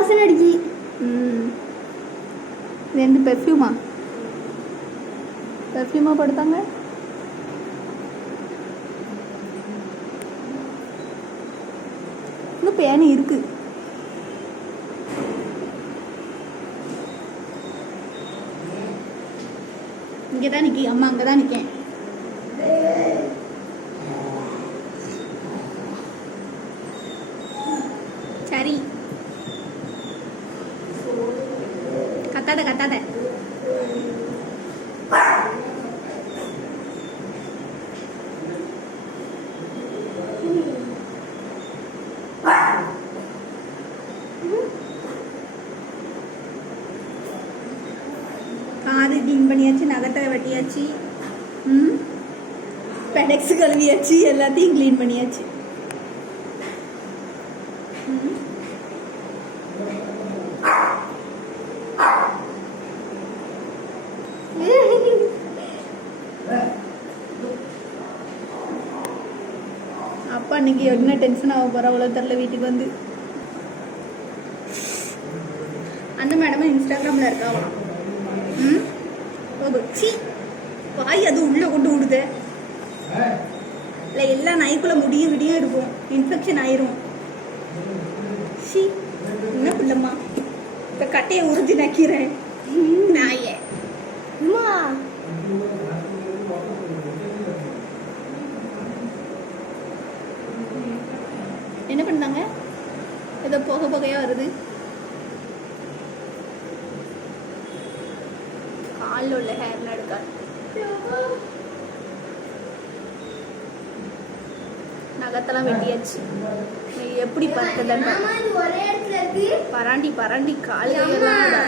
வாசனை அடிக்கி. இது எந்த பெர்ஃப்யூமா படுத்தாங்க. இன்னும் பேனி இருக்கு. இங்கதான் நிக்கி அம்மா, அங்கதான் நிக்கேன். சரி, கத்தாத கத்தாத. காது கிளீன் பண்ணியாச்சு, நகத்தை வெட்டியாச்சு, பெடெக்ஸ் கழுவியாச்சு, எல்லாத்தையும் கிளீன் பண்ணியாச்சு. அப்பா இன்னைக்கு என்ன டென்ஷன் ஆக போற அவ்வளோ தெரியல. வீட்டுக்கு வந்து அந்த மேடமும் இன்ஸ்டாகிராமில் இருக்காவலாம். சி வாய் அது உள்ளே கொண்டு விடுது. இல்லை எல்லா நாய்க்குள்ள முடியும் விடியும் இருக்கும், இன்ஃபெக்ஷன் ஆயிரும். சி என்ன பிள்ளைம்மா, இப்போ கட்டையை உறுதி நக்கிறேன் நாயே. என்ன பண்ணாங்க? ஏதோ போக போகையா வருது. காலில் உள்ள ஹேர்லாம் எடுக்காது. நகத்தெல்லாம் வெட்டியாச்சு. எப்படி பார்த்ததுன்னு பராண்டி காலையெல்லாம்